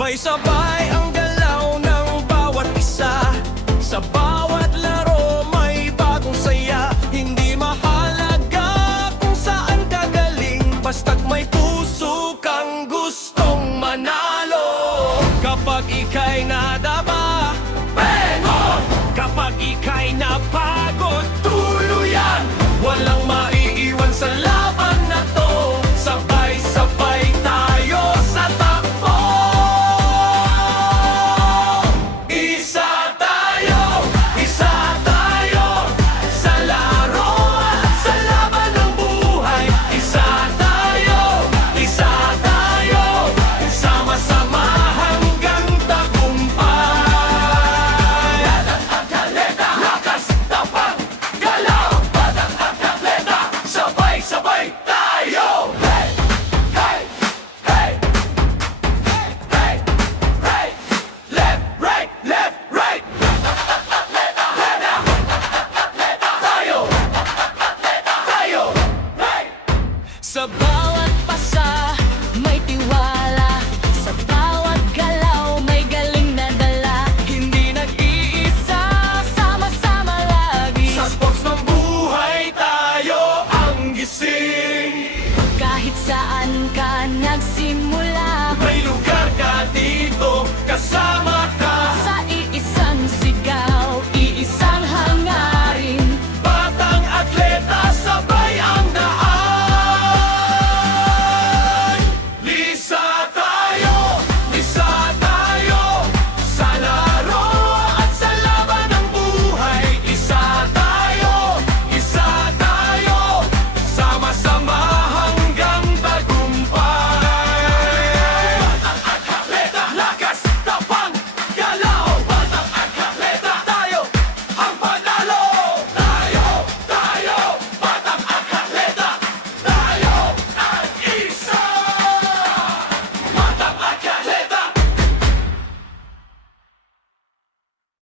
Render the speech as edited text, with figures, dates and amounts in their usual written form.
Sabay-sabay ang galaw ng bawat isa. Sa bawat laro may bagong saya. Hindi mahalaga kung saan ka galing, basta't may puso kang gustong manalo. Kapag ika'y nadaba, bengon! Kapag ika'y napagod, tuluyan! Walang maiiwan sa laban na to. Sabay-sabay tayo sa takbo. Isa tayo sa laro at sa laban ng buhay. Isa tayo, sama-sama hanggang tagumpay. Batak atleta, lakas, tapang, galaw. Batak atleta, sabay-sabay tayo. Hey, hey, hey, hey, hey, left, right, left, right. Sa bawat pasa, may tiwala. Sa bawat galaw, may galing na dala. Hindi nag-iisa, sama-sama lagi. Sa sports ng buhay tayo ang gising. Kahit saan ka nagsimula,